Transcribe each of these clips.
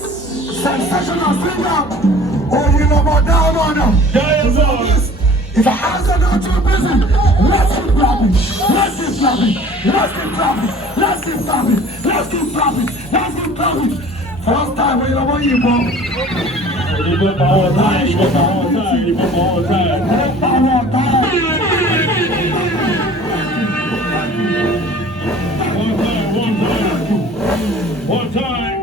Sensational singer, Oyinlomo'S. If I answer not too busy, let's keep clapping, let's keep clapping, let's keep clapping, let's keep clapping, let's keep clapping, let's keep clapping. First time Oyinlomo'S. Power time. One time.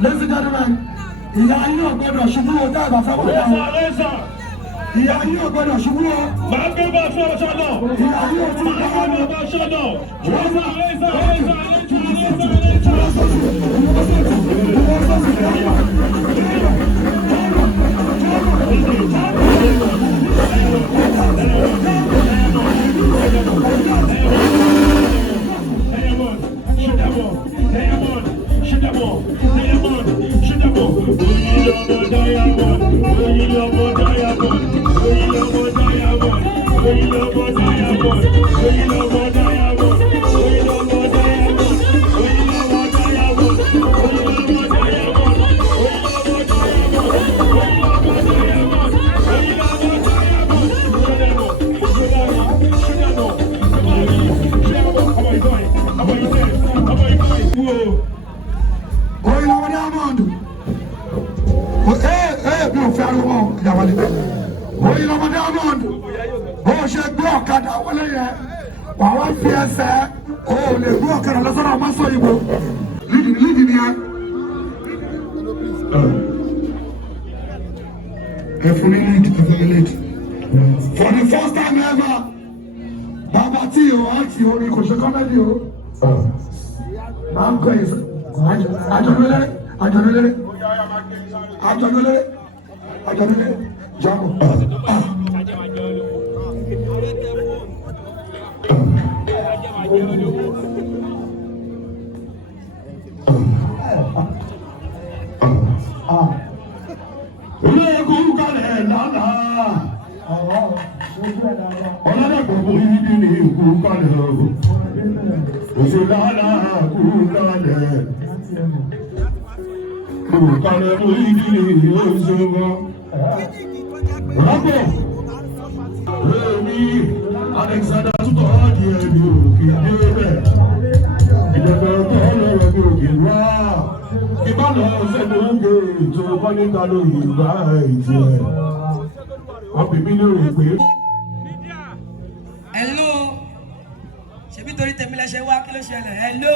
Ladies and gentlemen, ìyá yín ọ̀gbọ́dọ̀ ṣubú ọ̀dá àgbàfẹ́ ìyá yín ọ̀gbọ́dọ̀ ṣubú ọ̀. Máa gbé bá aṣọ ọ̀ṣọ́ náà. Ìyá yín ọ̀tún bá aṣọ náà. Oyinlomo'S bó ṣe gbé ọ̀kadà wọlé yẹn wà wá fi ẹsẹ̀ o lè gbé ọ̀kadà lọ́sọ̀rọ̀ ọmọ sọ ìbò lídì ni ẹ. Ẹ fún ní lídì. For the first time ever, Baba Tio, Auntie, only because you come at you. I'm crazy. I don't know. Jump. Alexander to the audio, you hello. Ṣebí torí tèmi lẹ ṣe wá kí ló ṣẹlẹ̀? Hello.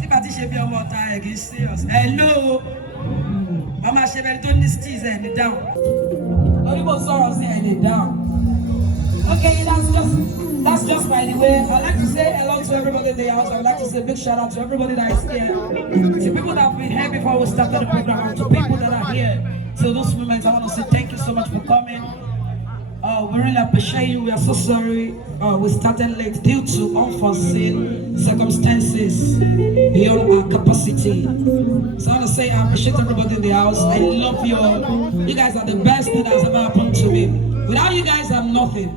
Tí bá ti ṣe bí ọmọ ọ̀tá ẹ̀ kì í serious. Hello. Mama ṣe bẹ́ẹ̀ tó ní steez ẹ̀ ní down. Orí mo sọ̀rọ̀ sí ẹ̀ ní down. Okay, that's just by the way. I'd like to say hello to everybody in the house. I'd like to say a big shout out to everybody that is here. To people that have been here before we started the program, and to people that are here till this moment, I want to say thank you so much for coming. We really appreciate you. We are so sorry we started late due to unforeseen circumstances beyond our capacity. So I want to say I appreciate everybody in the house. I love you all. You guys are the best thing that has ever happened to me. Without you guys, I'm nothing.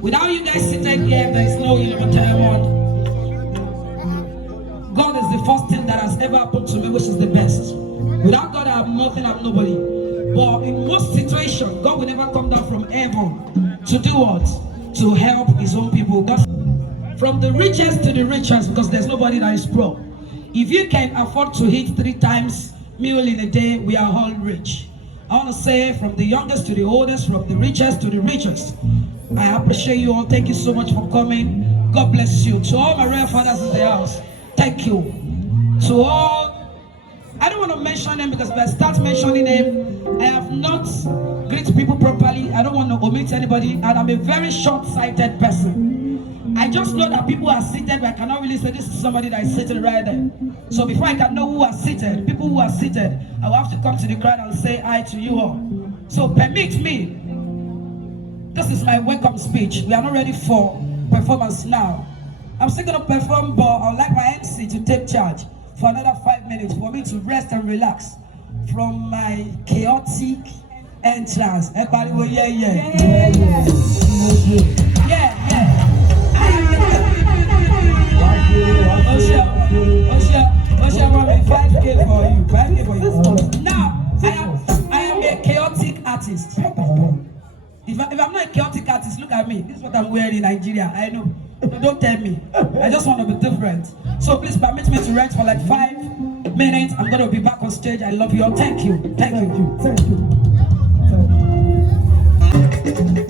Without you guys sitting here, there is no Oyinlomo. God is the first thing that has ever happened to me, which is the best. Without God, I'm nothing, I'm nobody. But in most situations, God will never come down from heaven to do what? To help his own people. God, from the richest to the richest, because there's nobody that is poor. If you can afford to eat 3 times meal in a day, we are all rich. I want to say from the youngest to the oldest, from the richest to the richest. I appreciate you all. Thank you so much for coming. God bless you. To all my real fathers in the house, thank you. To all, I don't want to mention them because if I start mentioning them, I have not greeted people properly. I don't want to omit anybody, and I'm a very short-sighted person. I just know that people are seated, but I cannot really say this is somebody that is sitting right there. So before I can know who are seated, people who are seated, I will have to come to the crowd and say hi to you all. So permit me. This is my welcome speech. We are not ready for performance now. I'm still going to perform, but I would like my MC to take charge for another 5 minutes for me to rest and relax from my chaotic entrance. Everybody will yeah. Osha, 5K for you. 5K for you. Now, I am a chaotic artist. If I'm not a chaotic artist, look at me. This is what I'm wearing in Nigeria. I know. Don't tell me. I just want to be different. So please permit me to rest for like 5 minutes. I'm going to be back on stage. I love you all. Thank you. Thank you.